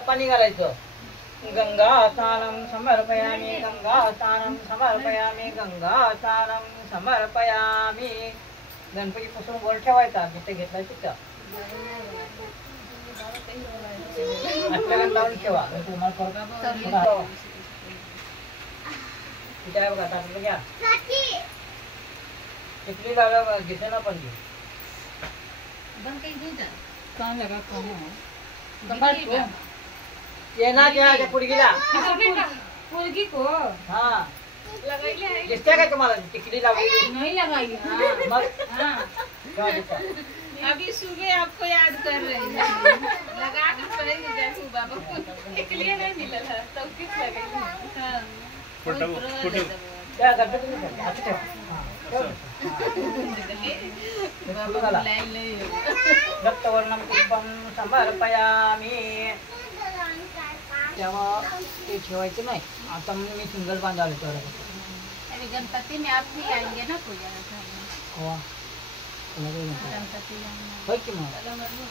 पाणी घालायचं. गंगा स्नानं समर्पयामि, गंगा स्नानं समर्पयामि, गंगा स्नानं समर्पयामि. गणपती पुसून वर ठेवायचा, जिथे घेतलाय तिथं लावून ठेवा. तिथे बघा ताटलं घ्या. टिकली लावल्या घेते ना पण ये ना क्या पुडगीला पुडगी को हाँ लगाई है दिसते का तुम्हाला टिकली लावली नहीं लगाई मग हाँ अभी सुबह आपको याद कर रहे हैं लगा कर पड़ेंगे जैसे बाबा को टिकली नहीं मिला था तो किस लगाई हाँ फोटो फोटो क्या करते तुम्ही अच्छा रक्तवर्णं पुष्पं समर्पयामि. तेव्हा ते ठेवायचं नाही. आता मी सिंगल बांधावले तर अरे गणपति में आप भी आएंगे ना पूजा हो गणपति होय की मग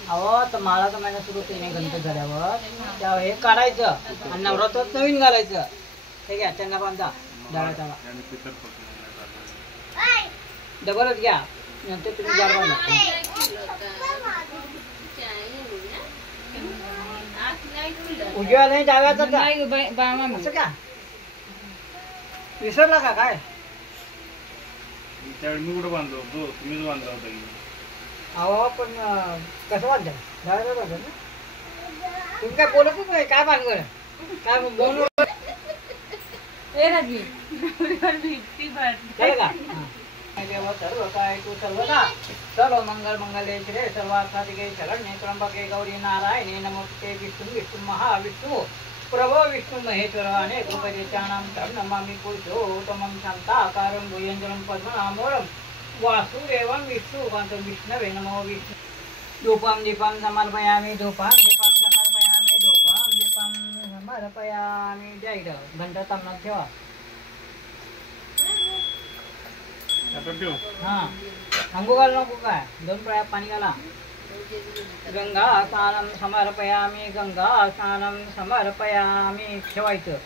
अहो तर माळाचा महिना सुरू होते नाही गणपती झाल्यावर तेव्हा हे काढायचं आणि नवरात्रात नवीन घालायचं. ठीक आहे त्यांना बांधा डाळा डबलच घ्या नंतर तुम्ही जाड बांधा. उजव्या नाही डाव्याचा असं का विसरला का काय त्यावेळी मी कुठं बांधलो होतो तुम्हीच बांधला होता की. अहो पण कसं बांधलं डाव्याचा बांधलं ना तुम्ही काय बोलतच नाही काय बांधलं काय बोलू सर्व काय तू सर्वदा सर्व मंगल मंगले श्री सर्वार्थाधिके शरण्ये त्र्यंबके गौरी नारायणे नमस्ते. विष्णु विष्णु महाविष्णु प्रभो विष्णु महेश्वर अनेक रूपदेशानां तं नमामि पुरुषोत्तमं शान्ताकारं भुजङ्गं पद्मनाभं वासुदेवं विष्णुकान्तं विष्णवे नमो विष्णु. धूपं दीपं समर्पयामि, धूपं दीपं समर्पयामि, धूपं दीपं समर्पयामि. द्या इकडं घंटा तांबणात ठेवा. हा अंगू घाल नको काय 2 प्रळ्या पाणी घाला. गंगा स्नानं समर्पयामि, गंगा स्नानं समर्पयामि. ठेवायचं.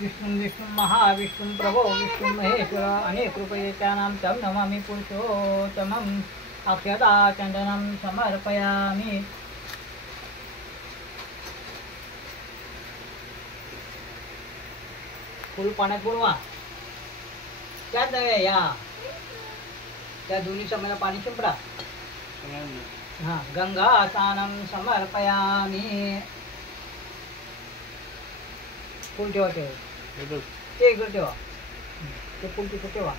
विष्णु विष्णु महाविष्णु प्रभो विष्णु महेश्वर अनेक रूपदेशानां तं नमामि पुरुषोत्तमं. अक्षता चंदनं समर्पयामि. फुल पाण्यात बुडवा. त्यात नव्हे या त्या दोन्ही समजा पाणी शिंपडा. हा गंगा स्नानं समर्पयामि. फुल ठेवा ते इकडे ठेवा. ते फुल तिथे ठेवा.